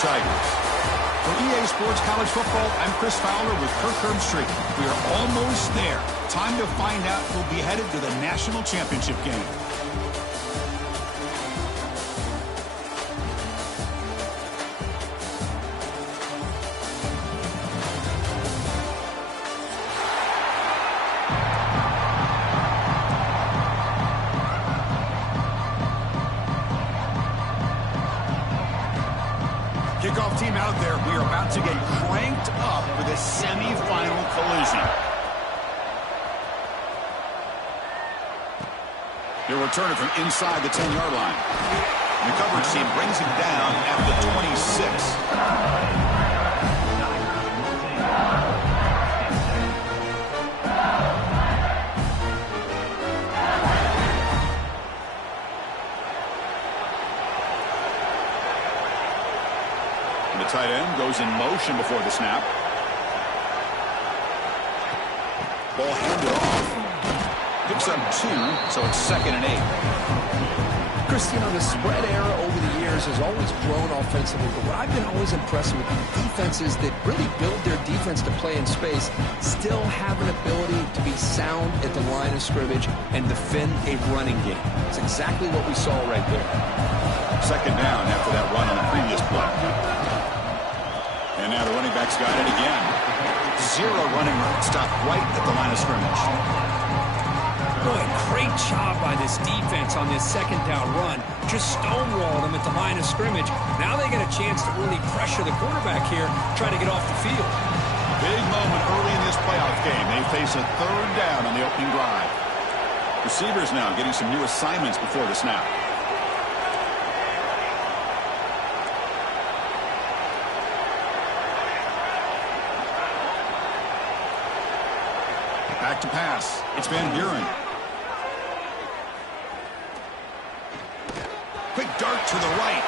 Tigers. For EA Sports College Football, I'm Chris Fowler with Kirk Herbstreit. We are almost there. Time to find out who'll be headed to the national championship game. Kickoff team out there. We are about to get cranked up for this semifinal collision. He'll return it from inside the 10-yard line. The coverage team brings him down at the 26. The tight end goes in motion before the snap. Ball handed off. Picks up 2, so it's 2nd and 8. Chris, the spread era over the years has always grown offensively, but what I've been always impressed with defenses that really build their defense to play in space still have an ability to be sound at the line of scrimmage and defend a running game. It's exactly what we saw right there. 2nd down after that run on the previous play. And now the running back's got it again. 0 running room. Stopped right at the line of scrimmage. Boy, great job by this defense on this 2nd down run. Just stonewalled them at the line of scrimmage. Now they get a chance to really pressure the quarterback here, try to get off the field. Big moment early in this playoff game. They face a 3rd down on the opening drive. Receivers now getting some new assignments before the snap. Back to pass. It's Van Buren. Quick dart to the right.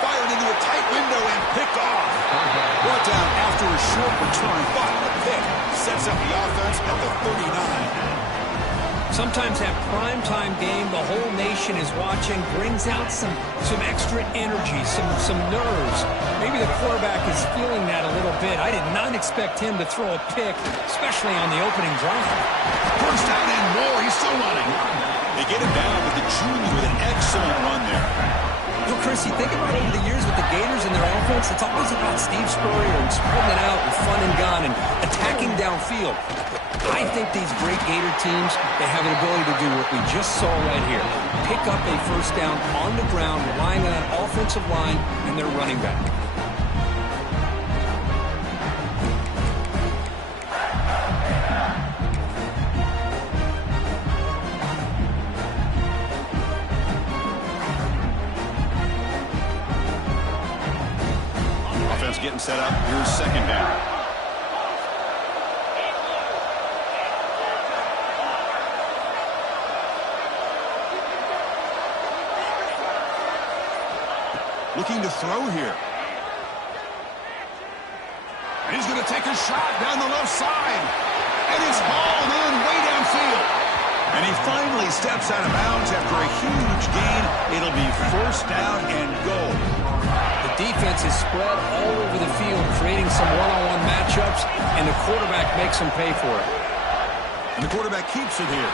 Fired into a tight window and picked off. Brought down after a short return, but the pick sets up the offense at the 39. Sometimes that primetime game, the whole nation is watching, brings out some extra energy, some nerves. Maybe the quarterback is feeling that a little bit. I did not expect him to throw a pick, especially on the opening drive. First down and more. He's still running. They get him down with the junior with an excellent run there. Chris, you think about over the years with the Gators and their offense, it's always about Steve Spurrier and spreading it out and fun and gun and attacking downfield. I think these great Gator teams, they have an ability to do what we just saw right here. Pick up a first down on the ground, relying on that offensive line and their running back. Offense getting set up. Here's 2nd down. Looking to throw here. And he's going to take a shot down the left side. And it's hauled in way downfield. And he finally steps out of bounds after a huge gain. It'll be 1st down and goal. The defense is spread all over the field, creating some one-on-one matchups, and the quarterback makes them pay for it. And the quarterback keeps it here.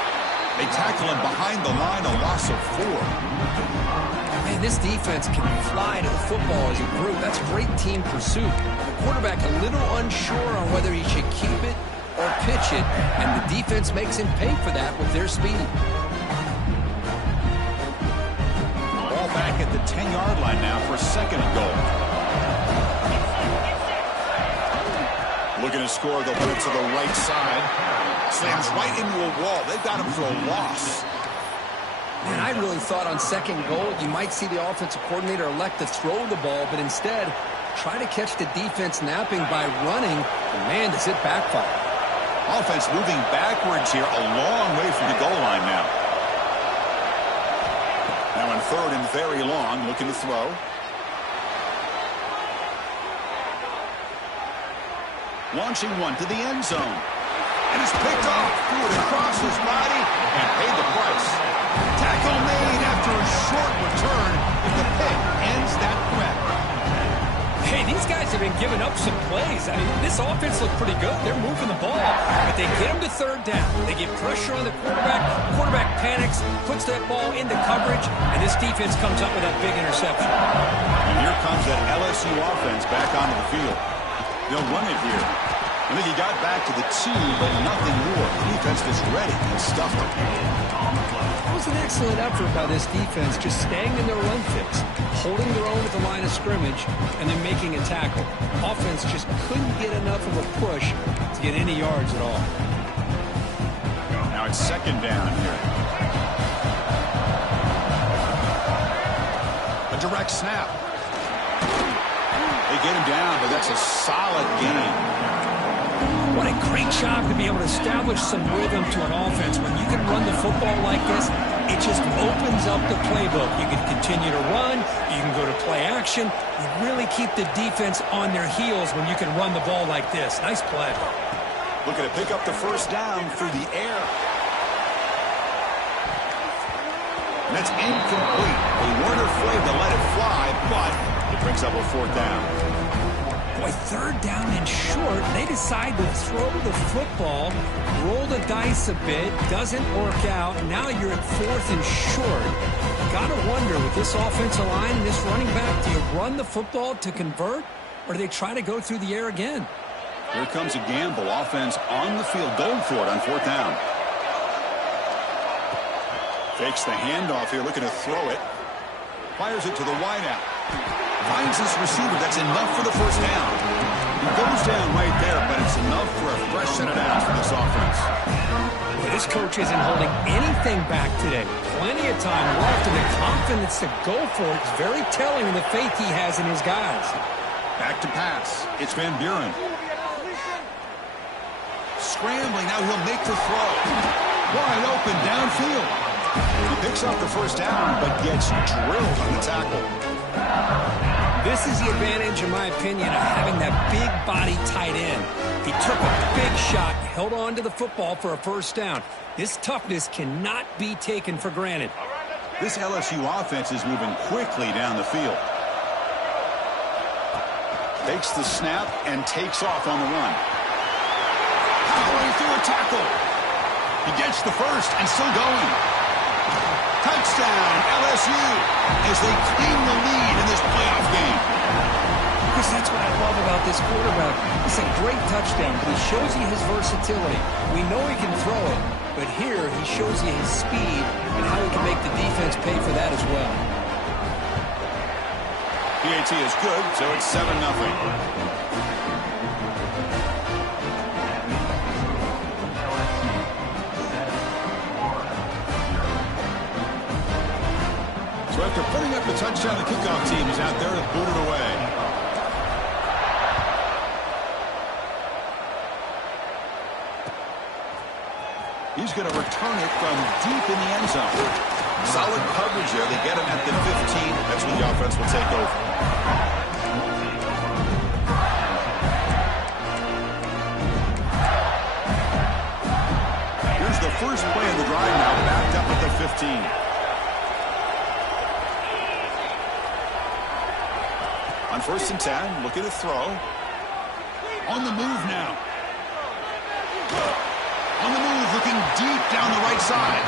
They tackle him behind the line, a loss of 4. Man, this defense can fly to the football as a group. That's great team pursuit. The quarterback a little unsure on whether he should keep it or pitch it, and the defense makes him pay for that with their speed. Ball back at the 10-yard line now for 2nd and goal. Looking to score, they'll put it to the right side. Slams right into a wall. They've got him for a loss. Man, I really thought on 2nd goal you might see the offensive coordinator elect to throw the ball, but instead try to catch the defense napping by running. And man, does it backfire. Offense moving backwards here, a long way from the goal line now. Now on 3rd and very long, looking to throw. Launching one to the end zone. And it's picked off. Threw it across his body and paid the price. Tackle made after a short return, and the pick ends that play. giving up some plays. I mean, this offense looked pretty good. They're moving the ball, but they get them to third down. They get pressure on the quarterback. Quarterback panics, puts that ball into coverage, and this defense comes up with that big interception. And here comes that LSU offense back onto the field. They'll run it here. I think he got back to the 2, but nothing more. The defense was ready and stuffed him. That was an excellent effort by this defense, just staying in their run fix, holding their own at the line of scrimmage, and then making a tackle. Offense just couldn't get enough of a push to get any yards at all. Now it's second down here. A direct snap. They get him down, but that's a solid gain. What a great job to be able to establish some rhythm to an offense. When you can run the football like this, it just opens up the playbook. You can continue to run. You can go to play action. You really keep the defense on their heels when you can run the ball like this. Nice play. Looking to pick up the first down through the air. And that's incomplete. They weren't afraid to let it fly, but it brings up a fourth down. Boy, third down and short. They decide to throw the football, roll the dice a bit, doesn't work out. Now you're at fourth and short. Got to wonder, with this offensive line and this running back, do you run the football to convert, or do they try to go through the air again? Here comes a gamble. Offense on the field, going for it on fourth down. Fakes the handoff here, looking to throw it. Fires it to the wideout. Finds this receiver. That's enough for the first down. He goes down right there, but it's enough for a fresh set of downs for this offense. Well, this coach isn't holding anything back today. Plenty of time left, and the confidence to go for it is very telling of the faith he has in his guys. Back to pass. It's Van Buren. Scrambling. Now he'll make the throw. Wide open downfield. He picks up the first down, but gets drilled on the tackle. This is the advantage, in my opinion, of having that big body tight end. He took a big shot, held on to the football for a first down. This toughness cannot be taken for granted. This LSU offense is moving quickly down the field. Takes the snap and takes off on the run. Powering through a tackle. He gets the first and still going. Touchdown, LSU, as they claim the lead in this playoff game. Chris, that's what I love about this quarterback. It's a great touchdown, but he shows you his versatility. We know he can throw it, but here he shows you his speed and how he can make the defense pay for that as well. PAT is good, so it's 7-0. So after putting up the touchdown, the kickoff team is out there to boot it away. He's going to return it from deep in the end zone. Solid coverage there. They get him at the 15. That's when the offense will take over. Here's the first play of the drive now, backed up at the 15. On first and 10, looking to throw. On the move now. On the move, looking deep down the right side.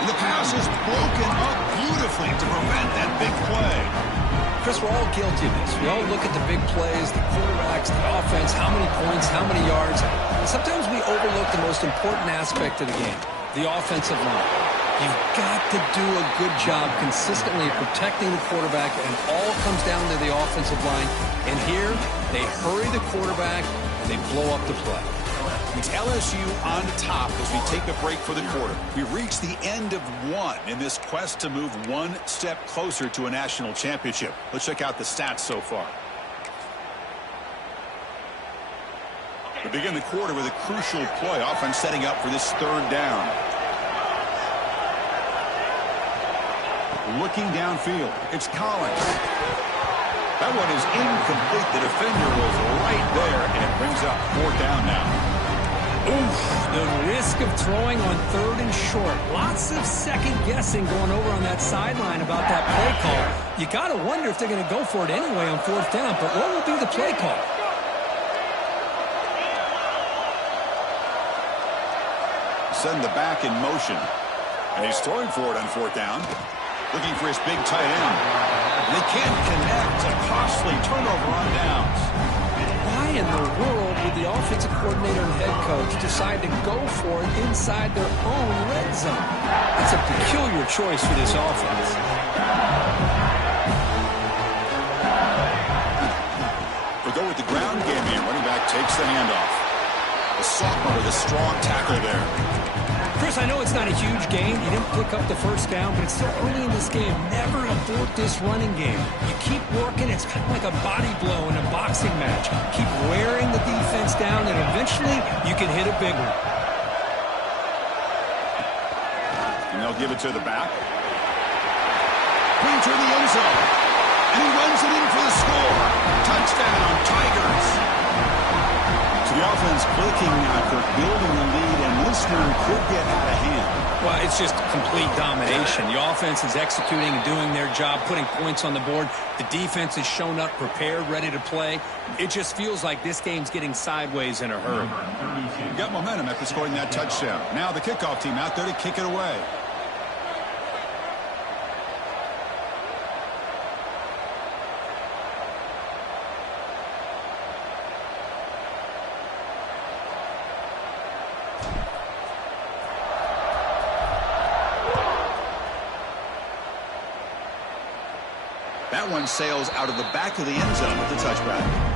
And the pass is broken up beautifully to prevent that big play. Chris, we're all guilty of this. We all look at the big plays, the quarterbacks, the offense, how many points, how many yards. And sometimes we overlook the most important aspect of the game, the offensive line. You've got to do a good job consistently protecting the quarterback, and it all comes down to the offensive line. And here, they hurry the quarterback, and they blow up the play. It's LSU on top as we take a break for the quarter. We reach the end of one in this quest to move one step closer to a national championship. Let's check out the stats so far. We begin the quarter with a crucial play. Offense setting up for this third down. Looking downfield, it's Collins. That one is incomplete. The defender was right there, and it brings up fourth down now. Oof, the risk of throwing on third and short. Lots of second guessing going over on that sideline about that play call. You got to wonder if they're going to go for it anyway on fourth down, but what will be the play call? send the back in motion. And he's throwing for it on fourth down. Looking for his big tight end. They can't connect. A costly turnover on downs. Why in the world would the offensive coordinator and head coach decide to go for it inside their own red zone? That's a peculiar choice for this offense. They go with the ground game here. Running back takes the handoff. The sophomore with a strong tackle there. Chris, I know it's not a huge game. You didn't pick up the first down, but it's still early in this game. Never abort this running game. You keep working. It's kind of like a body blow in a boxing match. Keep wearing the defense down, and eventually you can hit a big one. And they'll give it to the back. Enter the end zone. And he runs it in for the score. Touchdown, Tigers. So the offense clicking after building a lead, and this one could get out of hand. Well, it's just complete domination. The offense is executing and doing their job, putting points on the board. The defense has shown up, prepared, ready to play. It just feels like this game's getting sideways in a hurry. Got momentum after scoring that touchdown. Now the kickoff team out there to kick it away. That one sails out of the back of the end zone with the touchback.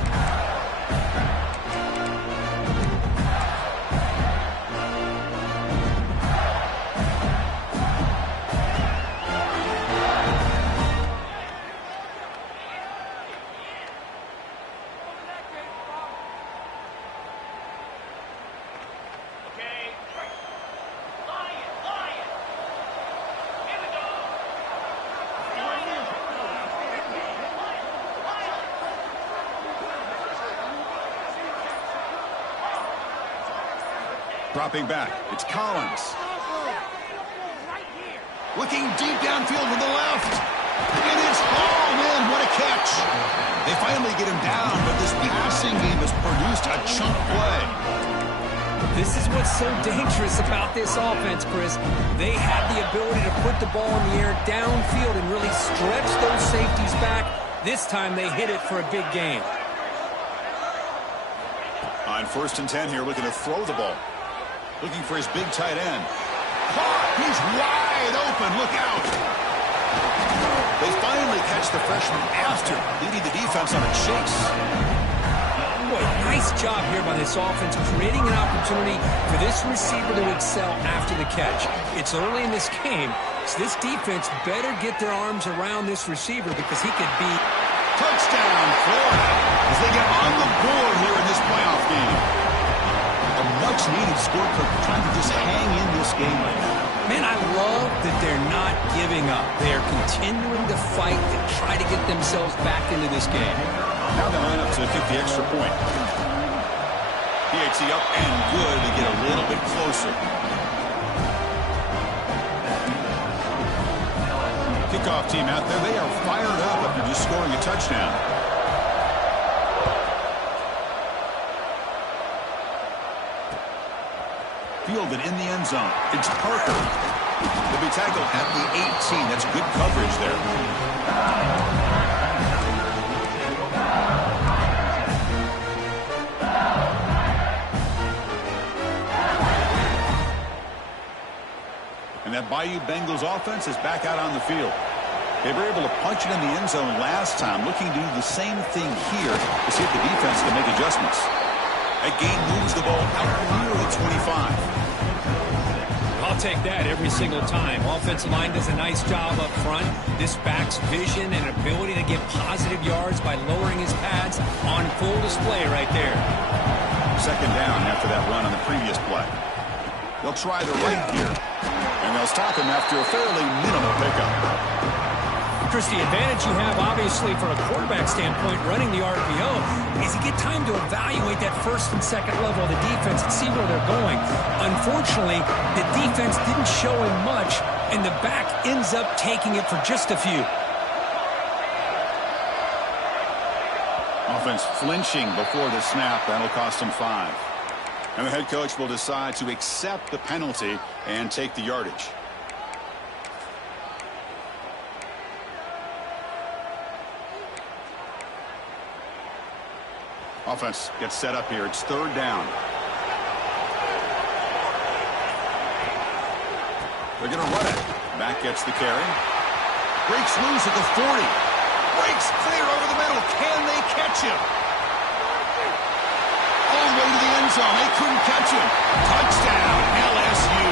Dropping back, it's Collins. Looking deep downfield to the left. And it's hauled in. What a catch. They finally get him down, but this passing game has produced a chunk play. This is what's so dangerous about this offense, Chris. They have the ability to put the ball in the air downfield and really stretch those safeties back. This time they hit it for a big gain. On 1st and 10 here, looking to throw the ball. Looking for his big tight end. Caught! He's wide open. Look out! They finally catch the freshman after leading the defense on a chase. Boy, nice job here by this offense, creating an opportunity for this receiver to excel after the catch. It's early in this game, so this defense better get their arms around this receiver because he could be... Touchdown, Florida, as they get on the board here in this playoff game. A much-needed score, trying to just hang in this game right now. Man, I love that they're not giving up. They are continuing to fight and try to get themselves back into this game. Now they line up to kick the extra point. PAT up and good to get a little bit closer. Kickoff team out there. They are fired up after just scoring a touchdown. Fielded in the end zone. It's Parker. He'll be tackled at the 18. That's good coverage there. And that Bayou Bengals offense is back out on the field. They were able to punch it in the end zone last time, looking to do the same thing here to see if the defense can make adjustments. That gain moves the ball out near the 25. I'll take that every single time. Offensive line does a nice job up front. This back's vision and ability to get positive yards by lowering his pads on full display right there. 2nd down after that run on the previous play. They'll try the right here, and they'll stop him after a fairly minimal pickup. Chris, the advantage you have, obviously, from a quarterback standpoint, running the RPO, is you get time to evaluate that 1st and 2nd level of the defense and see where they're going. Unfortunately, the defense didn't show him much, and the back ends up taking it for just a few. Offense flinching before the snap. That'll cost them 5. And the head coach will decide to accept the penalty and take the yardage. Offense gets set up here. It's third down. They're going to run it. Back gets the carry. Breaks loose at the 40. Breaks clear over the middle. Can they catch him? All the way to the end zone. They couldn't catch him. Touchdown, LSU.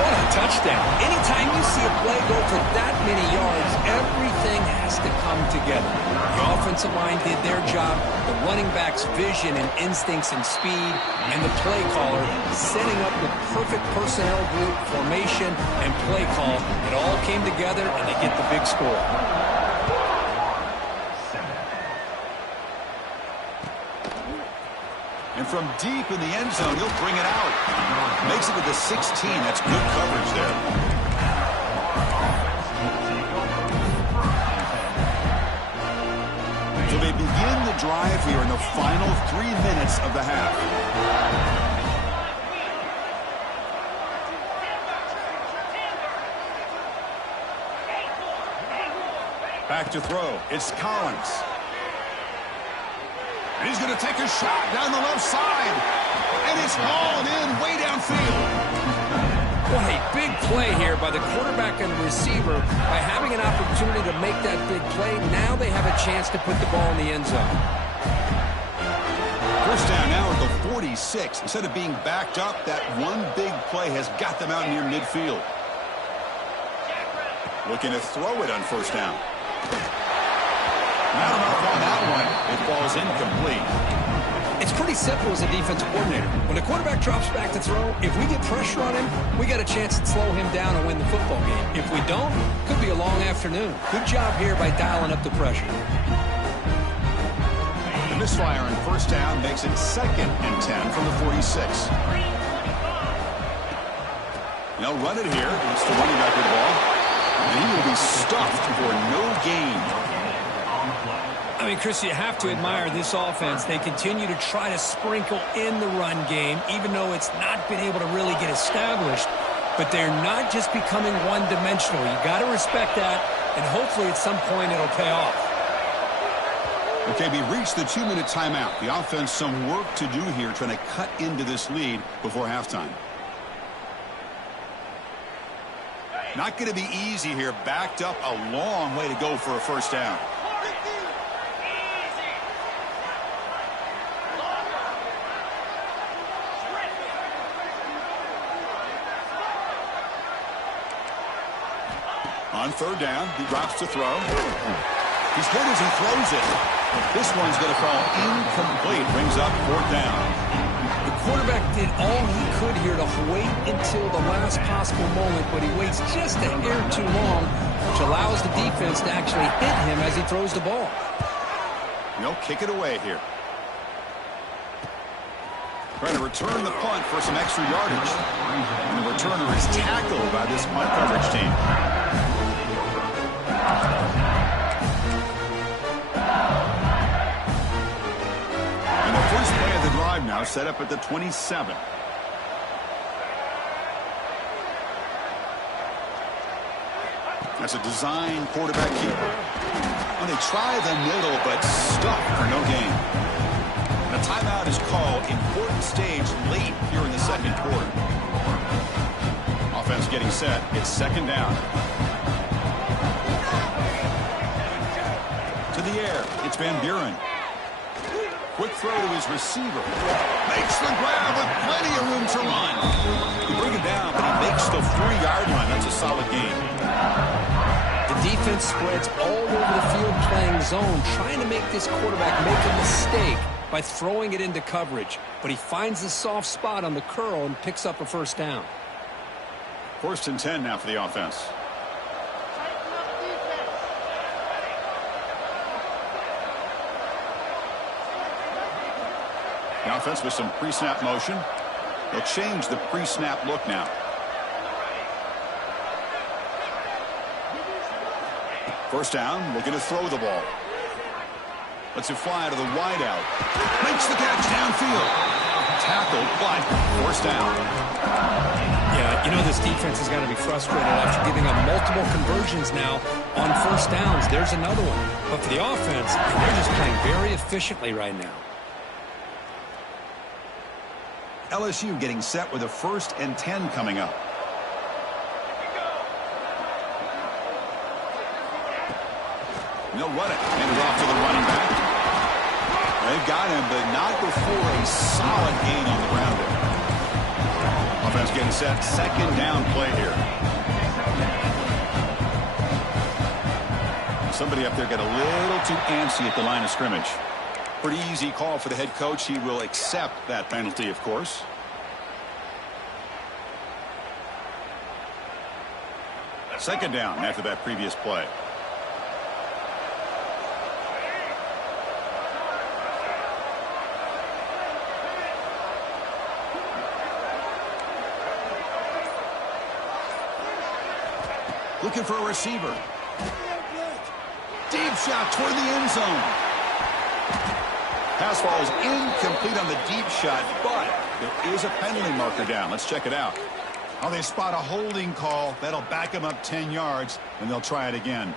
What a touchdown. Anytime you see a play go for that many yards, everything has to come together. The offensive line did their job, the running back's vision and instincts and speed, and the play caller setting up the perfect personnel group, formation, and play call. It all came together, and they get the big score. And from deep in the end zone, he'll bring it out. Makes it to the 16. That's good coverage there. So they begin the drive here in the final 3 minutes of the half. Back to throw. It's Collins. And he's going to take a shot down the left side. And it's hauled in way downfield. What a big play here by the quarterback and receiver. By having an opportunity to make that big play, now they have a chance to put the ball in the end zone. First down now at the 46. Instead of being backed up, that one big play has got them out near midfield. Looking to throw it on first down. Not enough on that one. It falls incomplete. It's pretty simple as a defensive coordinator. When the quarterback drops back to throw, if we get pressure on him, we got a chance to slow him down and win the football game. If we don't, could be a long afternoon. Good job here by dialing up the pressure. The misfire on first down makes it 2nd and 10 from the 46. They'll run it here. It's the running back with the ball. And he will be stuffed for no gain. I mean, Chris, you have to admire this offense. They continue to try to sprinkle in the run game, even though it's not been able to really get established. But they're not just becoming one-dimensional. You got to respect that, and hopefully at some point it'll pay off. Okay, we reached the 2-minute timeout. The offense some work to do here, trying to cut into this lead before halftime. Not going to be easy here. Backed up a long way to go for a first down. On third down, he drops to throw. He's good as he throws it. This one's going to fall incomplete. Brings up fourth down. The quarterback did all he could here to wait until the last possible moment, but he waits just a hair too long, which allows the defense to actually hit him as he throws the ball. They'll kick it away here. Trying to return the punt for some extra yardage. And the returner is tackled by this punt coverage team. And the first play of the drive now set up at the 27. That's a design quarterback keeper. Well, they try the middle, but stuck for no gain. And a timeout is called. Important stage late here in the second quarter. Offense getting set. It's second down. To the air. It's Van Buren. Quick throw to his receiver. Makes the grab with plenty of room to run. You bring him down, but he makes the 3-yard line. That's a solid gain. The defense spreads all over the field playing zone, trying to make this quarterback make a mistake by throwing it into coverage. But he finds the soft spot on the curl and picks up a first down. 1st and 10 now for the offense. The offense with some pre-snap motion. They'll change the pre-snap look now. First down, looking to throw the ball. Lets it fly to the wideout. Makes the catch downfield. Tackled, but forced down. Yeah, you know this defense has got to be frustrated after giving up multiple conversions now on first downs. There's another one. But for the offense, they're just playing very efficiently right now. LSU getting set with a 1st and 10 coming up. They'll run it. Hand it off to the running back. They've got him, but not before a solid gain on the ground there. Offense getting set. 2nd down play here. Somebody up there got a little too antsy at the line of scrimmage. Pretty easy call for the head coach. He will accept that penalty, of course. Second down after that previous play. Looking for a receiver. Deep shot toward the end zone. Pass falls incomplete on the deep shot, but there is a penalty marker down. Let's check it out. Oh, they spot a holding call. That'll back them up 10 yards, and they'll try it again.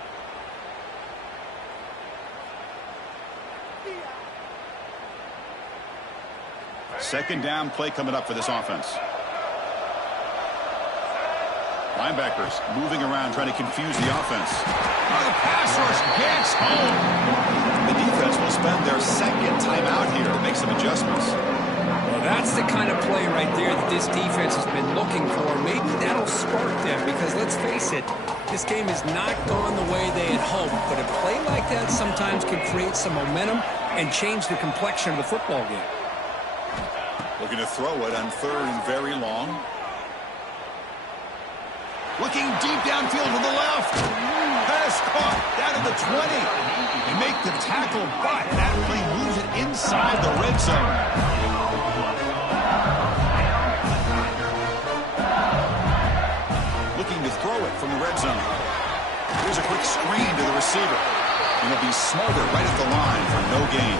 Second down play coming up for this offense. Linebackers moving around, trying to confuse the offense. Oh, the pass rush gets home. The defense will spend their 2nd time out here to make some adjustments. Well, that's the kind of play right there that this defense has been looking for. Maybe that'll spark them because, let's face it, this game has not gone the way they had hoped. But a play like that sometimes can create some momentum and change the complexion of the football game. Looking to throw it on 3rd and very long. Looking deep downfield to the left. Pass caught down at the 20. They make the tackle, but that play moves it inside the red zone. Looking to throw it from the red zone. Here's a quick screen to the receiver. And he'll be smothered right at the line for no gain.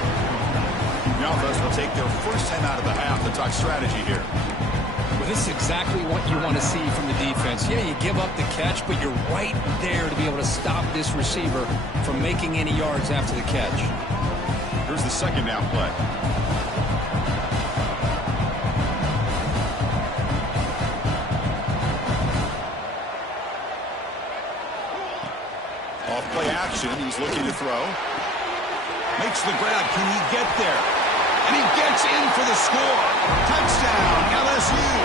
The offense will take their 1st time out of the half to talk strategy here. Well, this is exactly what you want to see from the defense. Yeah, you give up the catch, but you're right there to be able to stop this receiver from making any yards after the catch. Here's the 2nd down play. Off play action, he's looking to throw. Makes the grab, can he get there? And he gets in for the score. Touchdown, LSU.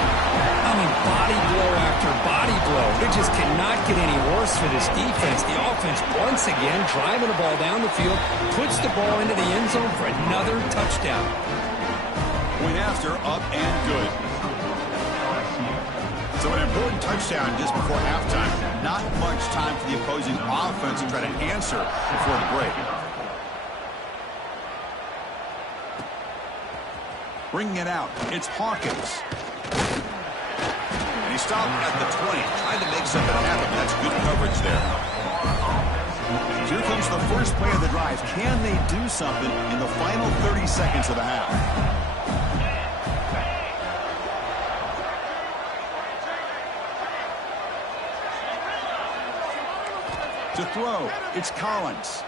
I mean, body blow after body blow. It just cannot get any worse for this defense. The offense, once again, driving the ball down the field, puts the ball into the end zone for another touchdown. Point after, up and good. So an important touchdown just before halftime. Not much time for the opposing offense to try to answer before the break. Bringing it out, it's Hawkins. And he stopped at the 20, trying to make something happen. That's good coverage there. Here comes the first play of the drive. Can they do something in the final 30 seconds of the half? To throw, it's Collins.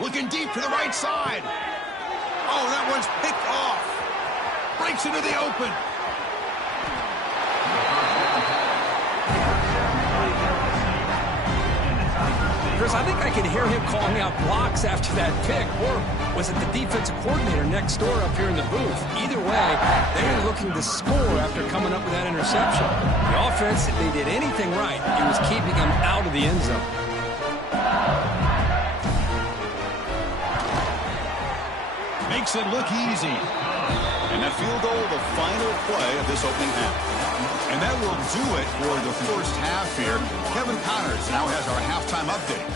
Looking deep to the right side. Oh, that one's picked off. Breaks into the open. Chris, I think I can hear him calling out blocks after that pick. Or was it the defensive coordinator next door up here in the booth? Either way, they're looking to score after coming up with that interception. The offense, if they did anything right, it was keeping them out of the end zone. Makes it look easy. And that field goal, the final play of this opening half. And that will do it for the first half here. Kevin Connors now has our halftime update.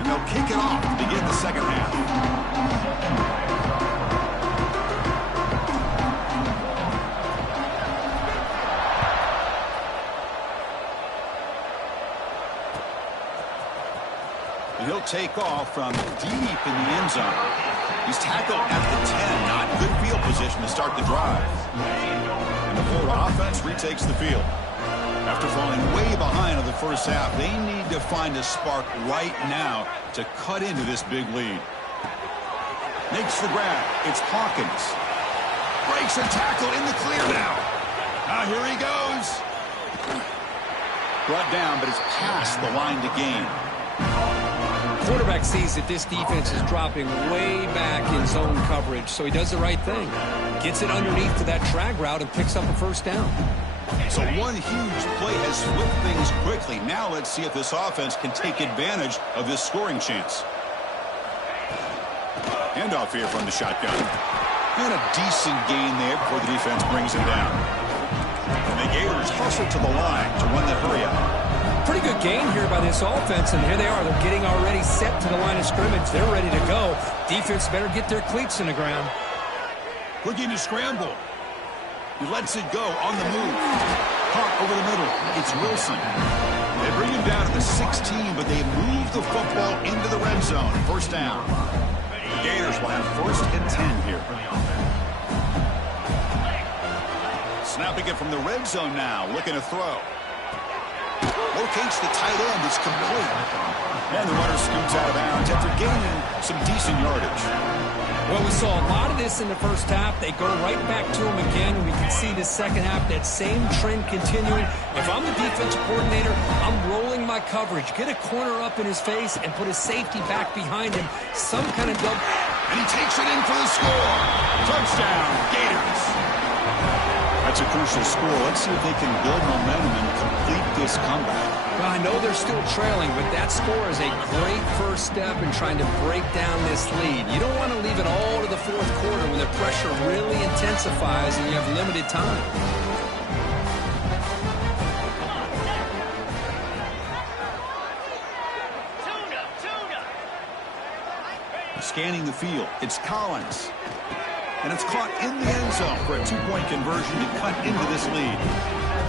And they'll kick it off to begin the second half. And he'll take off from deep in the end zone. He's tackled at the 10. Not good field position to start the drive. And the Florida offense retakes the field. After falling way behind in the first half, they need to find a spark right now to cut into this big lead. Makes the grab. It's Hawkins. Breaks a tackle in the clear now. Now here he goes. Brought down, but it's past the line to gain. Quarterback sees that this defense is dropping way back in zone coverage, so he does the right thing. Gets it underneath to that drag route and picks up a first down. So one huge play has flipped things quickly. Now let's see if this offense can take advantage of this scoring chance. Handoff here from the shotgun. And a decent gain there before the defense brings him down. And the Gators hustle to the line to run the hurry up. Pretty good gain here by this offense, and here they are. They're getting already set to the line of scrimmage. They're ready to go. Defense better get their cleats in the ground. Looking to scramble. He lets it go on the move. Caught over the middle. It's Wilson. They bring him down to the 16, but they move the football into the red zone. First down. The Gators will have first and 10 here. Snapping it from the red zone now. Looking to throw. Locates the tight end. It's complete. And the runner scoots out of bounds after gaining some decent yardage. Well, we saw a lot of this in the first half. They go right back to him again. We can see the second half, that same trend continuing. If I'm the defensive coordinator, I'm rolling my coverage. Get a corner up in his face and put a safety back behind him. Some kind of double. And he takes it in for the score. Touchdown, Gators. That's a crucial score. Let's see if they can build momentum and complete this comeback. Well, I know they're still trailing, but that score is a great first step in trying to break down this lead. You don't want to leave it all to the fourth quarter when the pressure really intensifies and you have limited time. Scanning the field, it's Collins. And it's caught in the end zone for a two-point conversion to cut into this lead.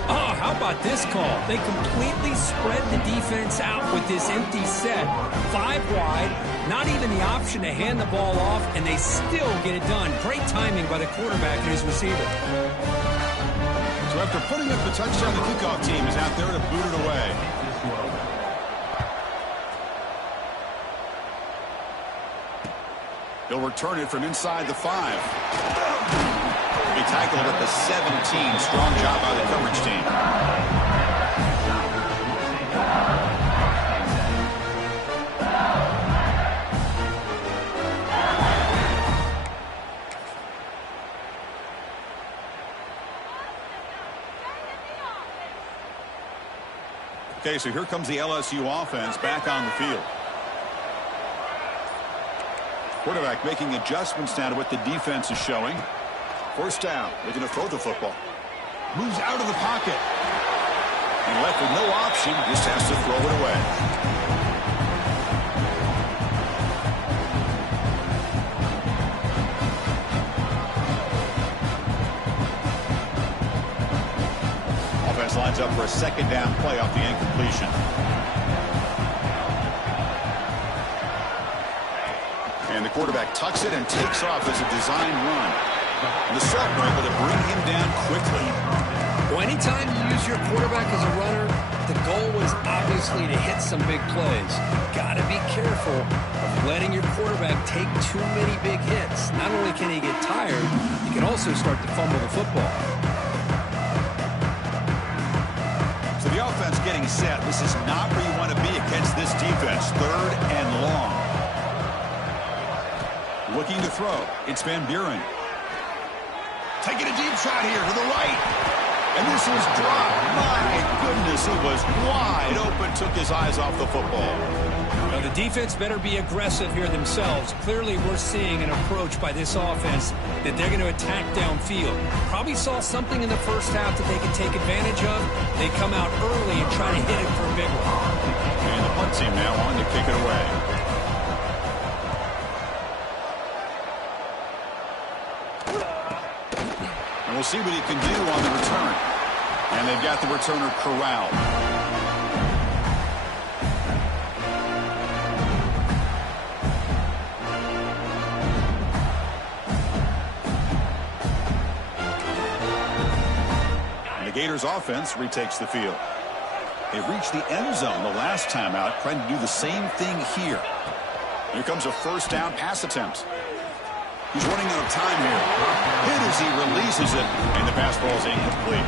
Oh, how about this call? They completely spread the defense out with this empty set. 5 wide, not even the option to hand the ball off, and they still get it done. Great timing by the quarterback and his receiver. So after putting up the touchdown, the kickoff team is out there to boot it away. They'll return it from inside the 5. He tackled at the 17. Strong job by the coverage team. Okay, so here comes the LSU offense back on the field. Quarterback making adjustments now to what the defense is showing. First down, looking to throw the football. Moves out of the pocket. And left with no option, just has to throw it away. Offense lines up for a second down play off the incompletion. And the quarterback tucks it and takes off as a design run. And the Sultan are able to bring him down quickly. Well, anytime you use your quarterback as a runner, the goal was obviously to hit some big plays. Got to be careful of letting your quarterback take too many big hits. Not only can he get tired, he can also start to fumble the football. So the offense getting set. This is not where you want to be against this defense. Third and long. Looking to throw. It's Van Buren. Taking a deep shot here to the right. And this is dropped. My goodness, he was wide open. Took his eyes off the football. Now, the defense better be aggressive here themselves. Clearly, we're seeing an approach by this offense that they're going to attack downfield. Probably saw something in the first half that they can take advantage of. They come out early and try to hit it for a big one. And the punt team now on to kick it away. And we'll see what he can do on the return. And they've got the returner corralled. Gators offense retakes the field. They reached the end zone the last time out, trying to do the same thing here. Here comes a first down pass attempt. He's running out of time here. Hit as he releases it, and the pass ball is incomplete.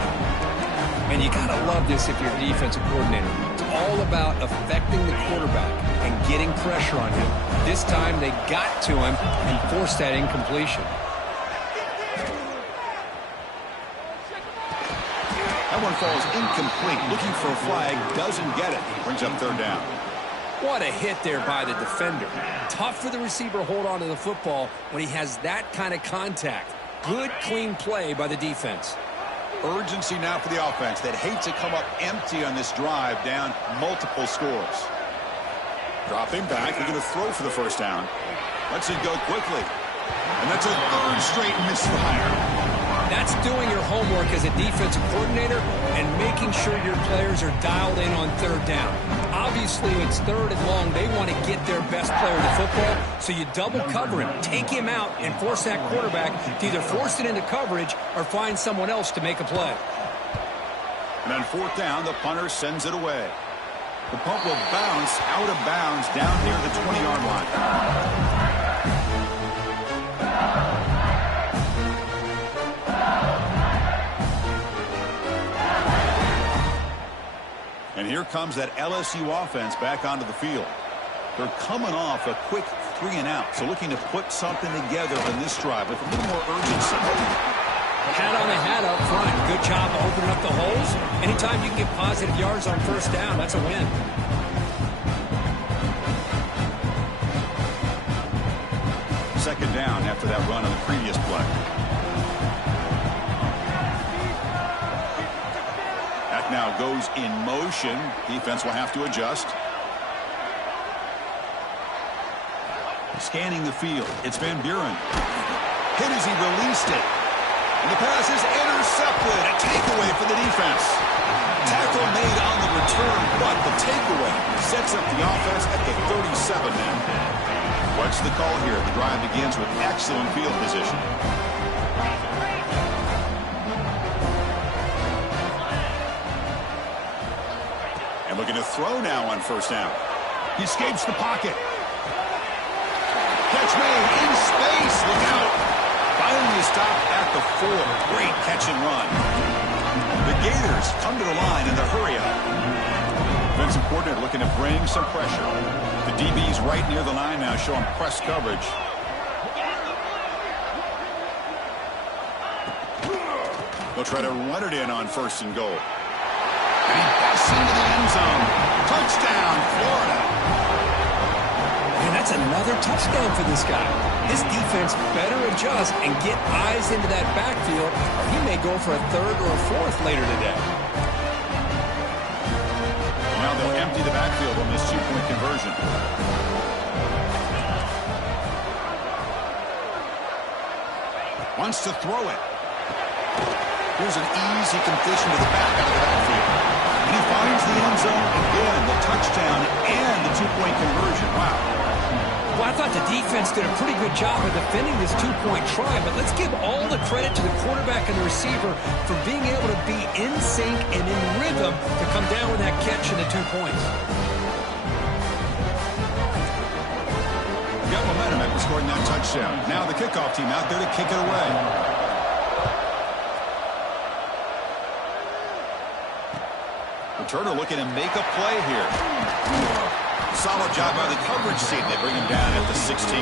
And you got to love this if you're a defensive coordinator. It's all about affecting the quarterback and getting pressure on him. This time they got to him and forced that incompletion. That one falls incomplete. Looking for a flag, doesn't get it. Brings up third down. What a hit there by the defender. Tough for the receiver to hold on to the football when he has that kind of contact. Good, clean play by the defense. Urgency now for the offense that hates to come up empty on this drive, down multiple scores. Dropping back, they're going to throw for the first down. Lets it go quickly. And that's a third straight misfire. That's doing your homework as a defensive coordinator and making sure your players are dialed in on third down. Obviously, it's third and long. They want to get their best player to football, so you double cover him, take him out, and force that quarterback to either force it into coverage or find someone else to make a play. And on fourth down, the punter sends it away. The punt will bounce out of bounds down near the 20-yard line. And here comes that LSU offense back onto the field. They're coming off a quick 3-and-out, so looking to put something together in this drive with a little more urgency. Hat on the hat up front. Good job of opening up the holes. Anytime you can get positive yards on first down, that's a win. Second down after that run on the previous play. That now goes in motion. Defense will have to adjust. Scanning the field. It's Van Buren. Hit as he released it. And the pass is intercepted. A takeaway for the defense. Tackle made on the return, but the takeaway sets up the offense at the 37 now. What's the call here? The drive begins with excellent field position. And looking to throw now on first down. He escapes the pocket. Catch made in space. Look out. Finally stopped at the 4. Great catch and run. The Gators come to the line in the hurry up. Defensive coordinator looking to bring some pressure. The DB's right near the line now, showing press coverage. They'll try to run it in on first and goal. And he busts into the end zone. Touchdown, Florida. And that's another touchdown for this guy. This defense better adjust and get eyes into that backfield, or he may go for a third or a fourth later today. Now they'll empty the backfield on this 2-point conversion. Wants to throw it. Here's an easy completion to the back out of the backfield. And he finds the end zone again, the touchdown and the 2-point conversion. Wow. Well, I thought the defense did a pretty good job of defending this 2-point try, but let's give all the credit to the quarterback and the receiver for being able to be in sync and in rhythm to come down with that catch and the 2 points. Got momentum after scoring that touchdown. Now the kickoff team out there to kick it away. Returner looking to make a play here. Solid job by the coverage team. They bring him down at the 16.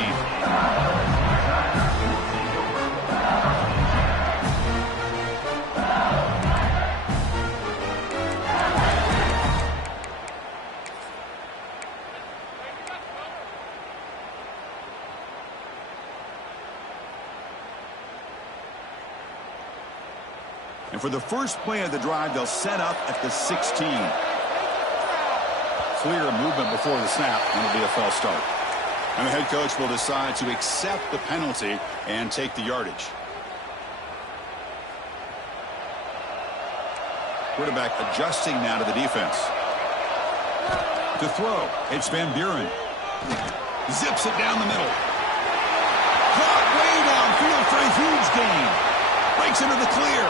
And for the first play of the drive, they'll set up at the 16. Clear movement before the snap, and it'll be a false start. And the head coach will decide to accept the penalty and take the yardage. Quarterback adjusting now to the defense. To throw, it's Van Buren. Zips it down the middle. Caught way downfield for a huge gain. Breaks into the clear.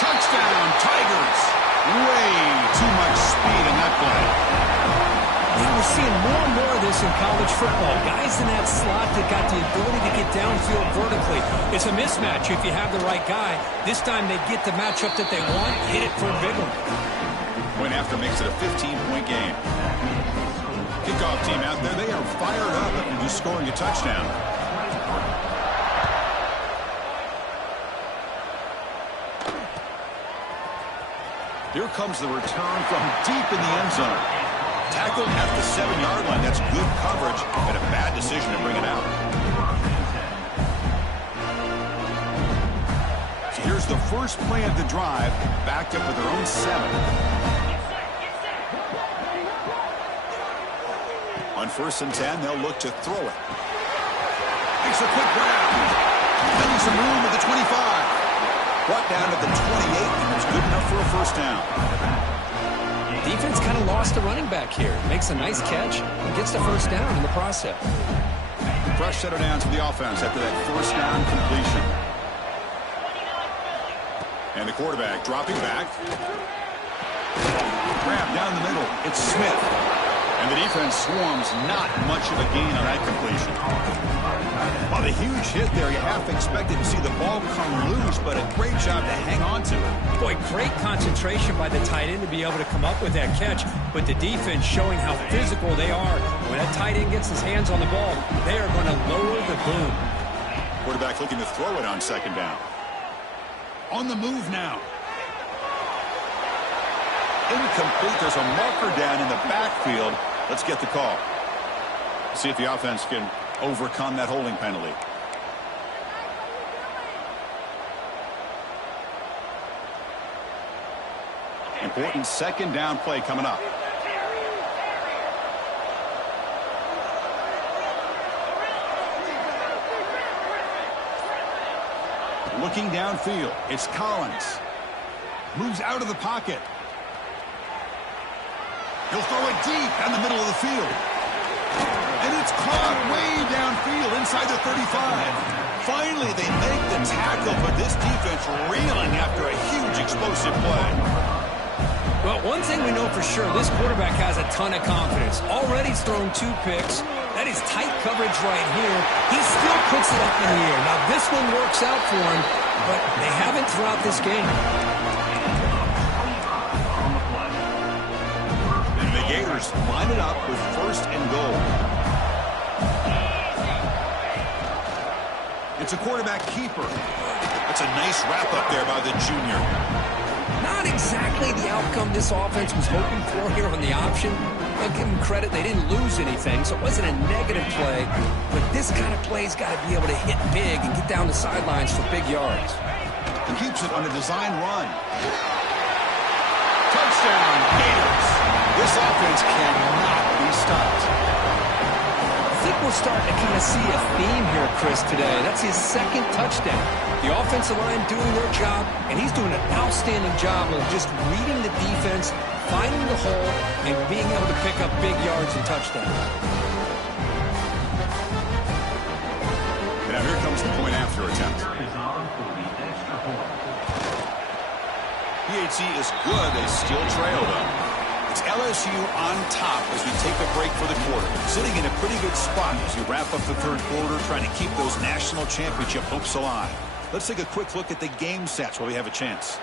Touchdown. Touchdown, Tigers. Way too much speed in that play. Yeah, we're seeing more and more of this in college football. Guys in that slot that got the ability to get downfield vertically. It's a mismatch if you have the right guy. This time they get the matchup that they want, hit it for a big one. Point after makes it a 15-point game. Kickoff team out there, they are fired up after just scoring a touchdown. Here comes the return from deep in the end zone. Tackled at the 7-yard line. That's good coverage and a bad decision to bring it out. So here's the first play of the drive, backed up with their own 7. On 1st and 10, they'll look to throw it. Makes a quick grab. Finding some room at the 25. Brought down at the 28, and it's good enough for a first down. Defense kind of lost the running back here. Makes a nice catch and gets the first down in the process. Fresh set of downs for the offense after that first down completion. And the quarterback dropping back. Grab down the middle. It's Smith. And the defense swarms, not much of a gain on that completion. Well, the huge hit there, you half expected to see the ball come loose, but a great job to hang on to it. Boy, great concentration by the tight end to be able to come up with that catch, but the defense showing how physical they are. When that tight end gets his hands on the ball, they are going to lower the boom. Quarterback looking to throw it on 2nd down. On the move now. Incomplete. There's a marker down in the backfield. Let's get the call. See if the offense can overcome that holding penalty. Important 2nd down play coming up. Looking downfield, it's Collins. Moves out of the pocket. He'll throw it deep down the middle of the field. And it's caught way downfield inside the 35. Finally, they make the tackle, but this defense reeling after a huge explosive play. Well, one thing we know for sure, this quarterback has a ton of confidence. Already he's thrown 2 picks. That is tight coverage right here. He still puts it up in the air. Now, this one works out for him, but they haven't throughout this game. Gators line it up with 1st and goal. It's a quarterback keeper. That's a nice wrap up there by the junior. Not exactly the outcome this offense was hoping for here on the option. I'll give them credit, they didn't lose anything, so it wasn't a negative play. But this kind of play's got to be able to hit big and get down the sidelines for big yards. He keeps it on a design run. Touchdown, Gators. This offense cannot be stopped. I think we're starting to kind of see a theme here, Chris, today. That's his 2nd touchdown. The offensive line doing their job, and he's doing an outstanding job of just reading the defense, finding the hole, and being able to pick up big yards and touchdowns. And now here comes the point after attempt. PHC is good. They still trail, though. It's LSU on top as we take a break for the quarter. Sitting in a pretty good spot as we wrap up the 3rd quarter, trying to keep those national championship hopes alive. Let's take a quick look at the game sets while we have a chance.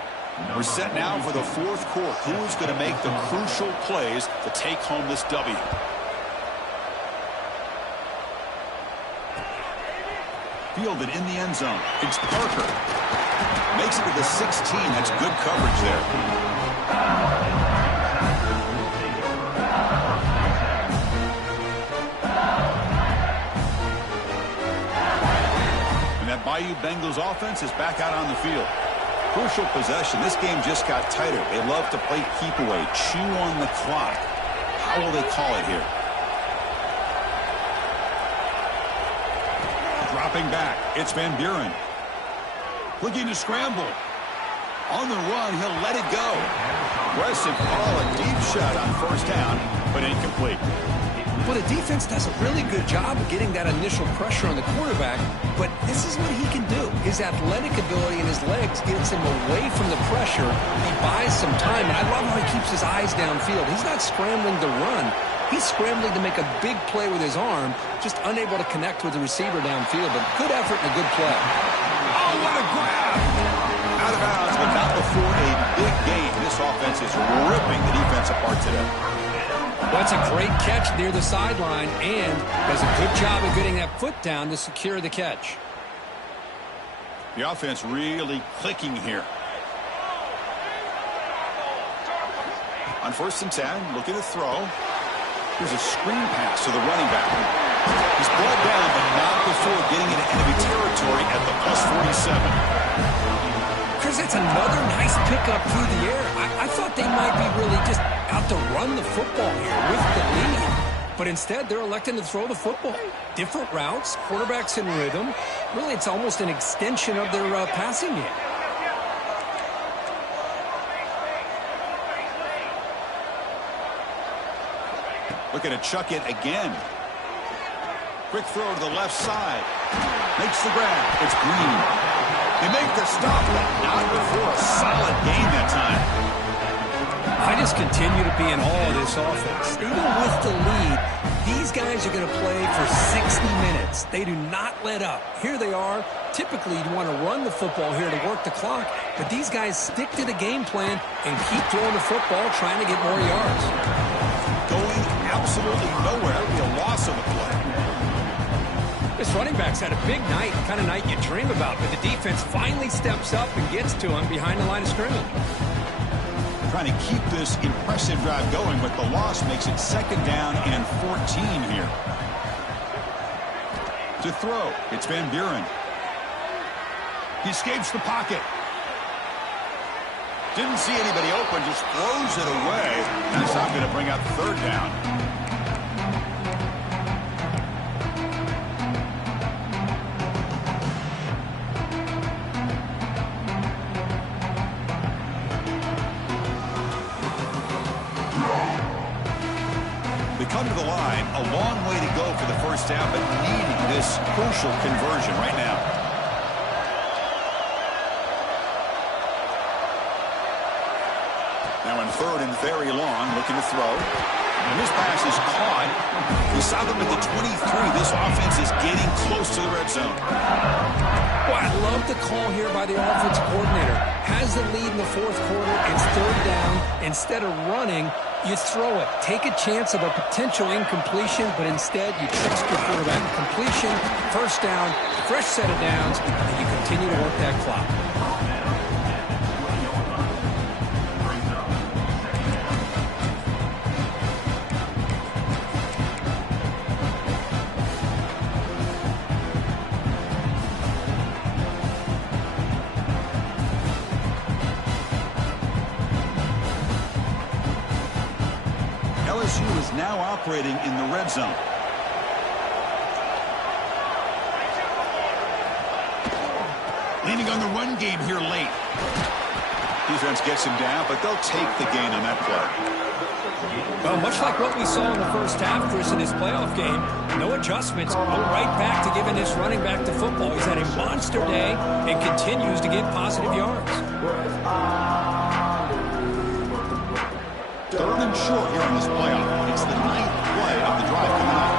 We're set now for the 4th quarter. Who is going to make the crucial plays to take home this W? Fielded in the end zone. It's Parker. Makes it to the 16. That's good coverage there. That Bayou Bengals offense is back out on the field. Crucial possession. This game just got tighter. They love to play keep away, chew on the clock. How will they call it here? Dropping back. It's Van Buren. Looking to scramble. On the run, he'll let it go. Aggressive call, a deep shot on 1st down, but incomplete. Well, the defense does a really good job of getting that initial pressure on the quarterback, but this is what he can do. His athletic ability and his legs gets him away from the pressure. He buys some time, and I love how he keeps his eyes downfield. He's not scrambling to run. He's scrambling to make a big play with his arm, just unable to connect with the receiver downfield, but good effort and a good play. Oh, what a grab! Out of bounds, but not before a big gain. This offense is ripping the defense apart today. That's a great catch near the sideline and does a good job of getting that foot down to secure the catch. The offense really clicking here. On 1st and 10, looking to throw. Here's a screen pass to the running back. He's brought down, but not before getting into enemy territory at the +47. Chris, that's another nice pickup through the air. I thought they might be really just out to run the football here with the lead. But instead, they're electing to throw the football. Different routes, quarterbacks in rhythm. Really, it's almost an extension of their passing game. Looking to chuck it again. Quick throw to the left side. Makes the grab. It's Green. They make the stop, but not before a solid gain that time. I just continue to be in awe of this offense. Even with the lead, these guys are going to play for 60 minutes. They do not let up. Here they are. Typically, you want to run the football here to work the clock, but these guys stick to the game plan and keep throwing the football, trying to get more yards. Going absolutely nowhere. That would be a loss of the play. This running back's had a big night, the kind of night you dream about, but the defense finally steps up and gets to him behind the line of scrimmage. Trying to keep this impressive drive going, but the loss makes it 2nd down and 14 here. To throw, it's Van Buren. He escapes the pocket. Didn't see anybody open, just throws it away. That's not going to bring out 3rd down. Come to the line, a long way to go for the 1st down, but needing this crucial conversion right now. Now in 3rd and very long, looking to throw. And his pass is caught. We saw them at the 23. This offense is getting close to the red zone. Well, I love the call here by the offensive coordinator. Has the lead in the 4th quarter. It's 3rd down. Instead of running, you throw it. Take a chance of a potential incompletion, but instead you trust your quarterback. Completion, 1st down, fresh set of downs, and you continue to work that clock. LSU is now operating in the red zone. Leaning on the run game here late. Defense gets him down, but they'll take the gain on that play. Well, much like what we saw in the 1st half, Chris, in this playoff game, no adjustments. Go right back to giving this running back the football. He's had a monster day and continues to get positive yards. 3rd and short here in this playoff. It's the 9th play of the drive coming up.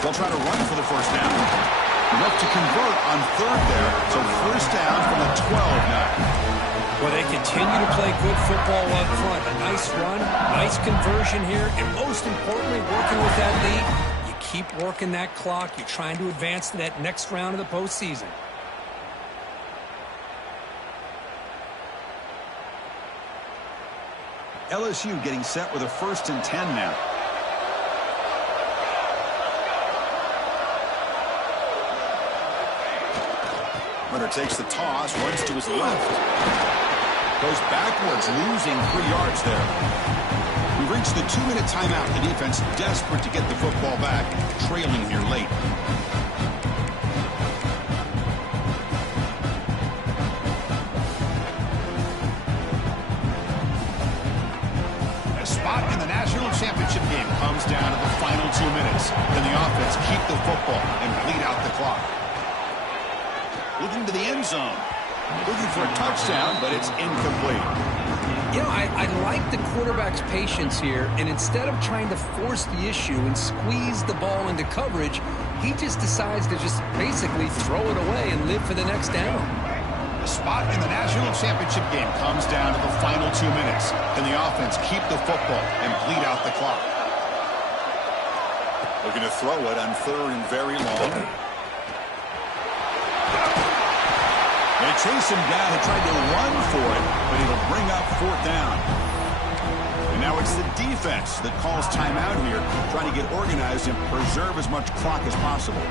They'll try to run for the 1st down. Enough to convert on 3rd there. So 1st down from the 12 now. Well, they continue to play good football up front. A nice run, nice conversion here, and most importantly, working with that lead. Keep working that clock. You're trying to advance to that next round of the postseason. LSU getting set with a 1st and 10 now. Runner takes the toss, runs to his left. Goes backwards, losing 3 yards there. We reached the 2-minute timeout. The defense desperate to get the football back, trailing here late. down to the final 2 minutes. Can the offense keep the football and bleed out the clock? Looking to the end zone. Looking for a touchdown, but it's incomplete. You know, I like the quarterback's patience here, and instead of trying to force the issue and squeeze the ball into coverage, he just decides to just basically throw it away and live for the next down. The spot in the national championship game comes down to the final 2 minutes. Can the offense keep the football and bleed out the clock? Looking to throw it on third and very long. They chase him down and tried to run for it, but it'll bring up fourth down. And now it's the defense that calls timeout here, trying to get organized and preserve as much clock as possible.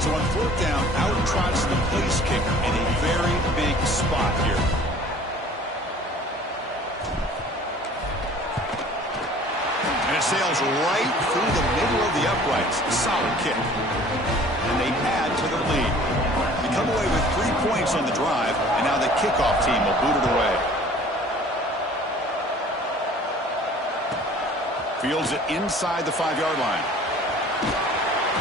So on fourth down, out trots the place kicker in a very big spot here. And it sails right through the middle of the uprights. A solid kick. And they add to their lead. They come away with 3 points on the drive, and now the kickoff team will boot it away. Fields it inside the 5-yard line.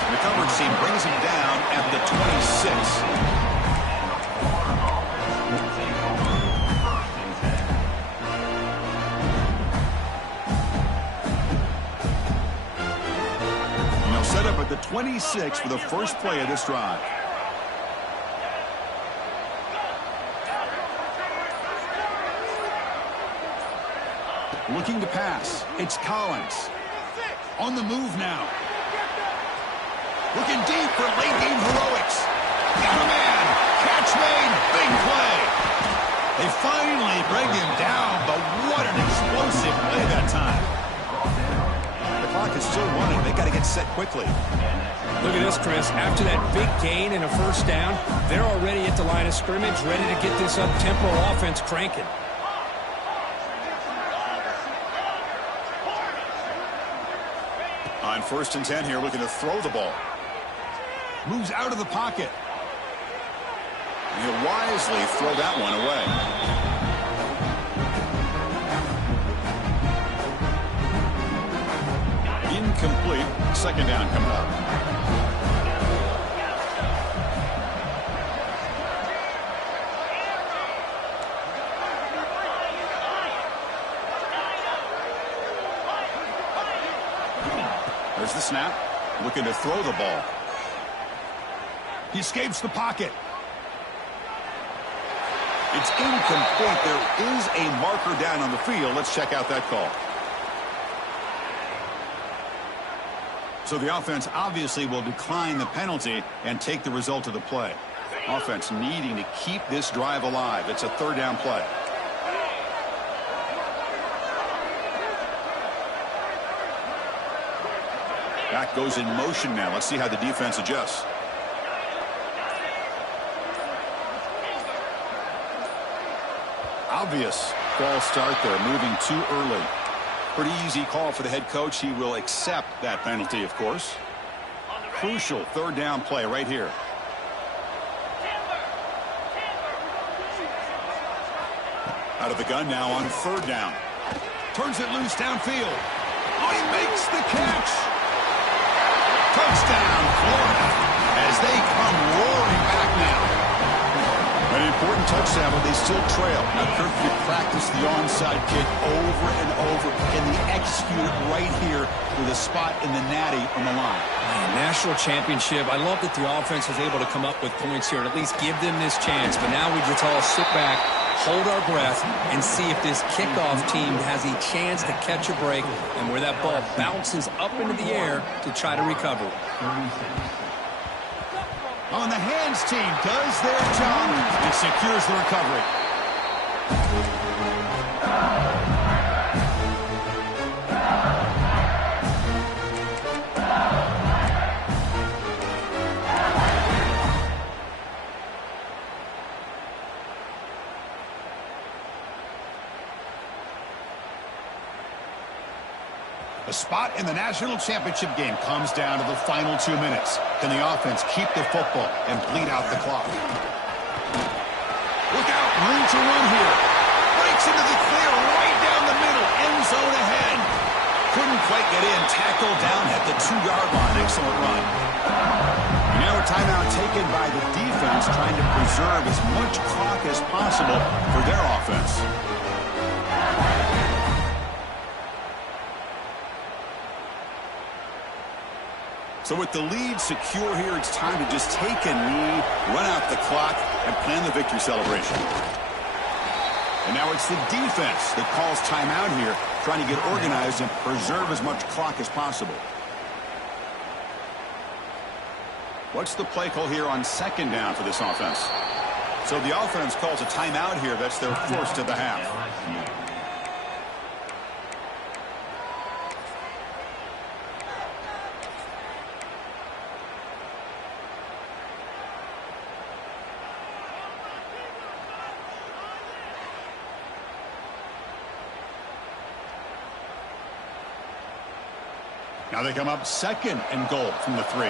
And the coverage team brings him down at the 26. Set up at the 26 for the first play of this drive. Looking to pass. It's Collins. On the move now. Looking deep for late game heroics. Got a man. Catch made. Big play. They finally bring him down, but what an explosive play that time. Clock is still running. They got to get set quickly. Look at this, Chris. After that big gain and a first down, they're already at the line of scrimmage, ready to get this up-tempo offense cranking. On 1st and 10 here, looking to throw the ball. Moves out of the pocket. And he'll wisely throw that one away. Incomplete. Second down coming up. There's the snap. Looking to throw the ball. He escapes the pocket. It's incomplete. There is a marker down on the field. Let's check out that call. So the offense obviously will decline the penalty and take the result of the play. Offense needing to keep this drive alive. It's a third down play. Back goes in motion now. Let's see how the defense adjusts. Obvious false start there, moving too early. Pretty easy call for the head coach. He will accept that penalty, of course. Crucial third down play right here. Out of the gun now on third down. Turns it loose downfield. Oh, he makes the catch. Touchdown, Florida, as they come roaring back now. An important touchdown, but they still trail. Now, Kirk, you practice the onside kick over and over. Can they execute it right here with a spot in the natty on the line? National championship. I love that the offense was able to come up with points here and at least give them this chance. But now we just all sit back, hold our breath, and see if this kickoff team has a chance to catch a break and where that ball bounces up into the air to try to recover it. On the hands team does their job and secures the recovery. The spot in the national championship game comes down to the final 2 minutes. Can the offense keep the football and bleed out the clock? Room to run here. Breaks into the clear right down the middle. End zone ahead. Couldn't quite get in. Tackle down at the 2-yard line. Excellent run. Now a timeout taken by the defense, trying to preserve as much clock as possible for their offense. So with the lead secure here, it's time to just take a knee, run out the clock, and plan the victory celebration. And now it's the defense that calls timeout here, trying to get organized and preserve as much clock as possible. What's the play call here on second down for this offense? So the offense calls a timeout here. That's their first of the half. Now they come up second and goal from the 3.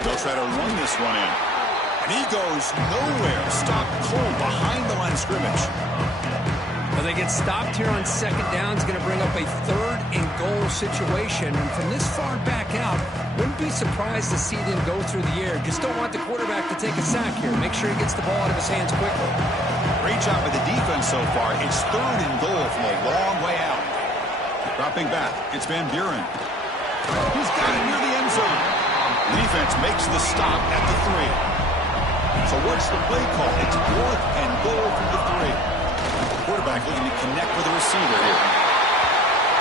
They'll try to run this one in. And he goes nowhere. Stopped cold behind the line of scrimmage. Well, they get stopped here on second down. It's going to bring up a 3rd and goal situation. And from this far back out, wouldn't be surprised to see them go through the air. Just don't want the quarterback to take a sack here. Make sure he gets the ball out of his hands quickly. Great job by the defense so far. It's 3rd and goal from a long way out. Dropping back, it's Van Buren. He's got it near the end zone. The defense makes the stop at the 3. So what's the play call? It's 4th and goal from the 3. The quarterback looking to connect with the receiver here.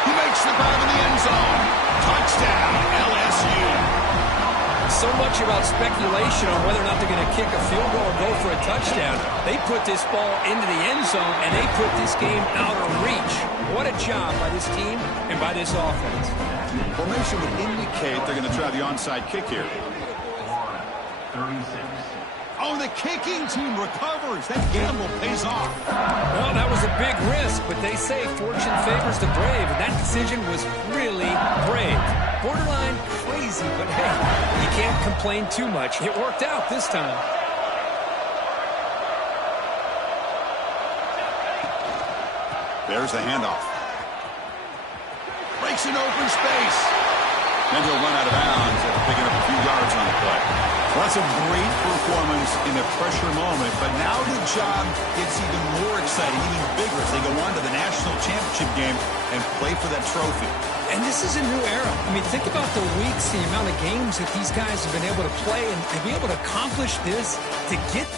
He makes the grab in the end zone. Touchdown, LSU. So much about speculation on whether or not they're going to kick a field goal or go for a touchdown. They put this ball into the end zone, and they put this game out of reach. What a job by this team and by this offense. Formation would indicate they're going to try the onside kick here. 36. Oh, the kicking team recovers. That gamble pays off. Well, that was a big risk, but they say fortune favors the brave, and that decision was really brave. Borderline crazy, but hey, you can't complain too much. It worked out this time. There's the handoff. Breaks an open space. Then he'll run out of bounds after picking up a few yards on the play. Well, that's a great performance in a pressure moment, but now the job gets even more exciting, even bigger as they go on to the national championship game and play for that trophy. And this is a new era. I mean, think about the weeks, the amount of games that these guys have been able to play and to be able to accomplish this, to get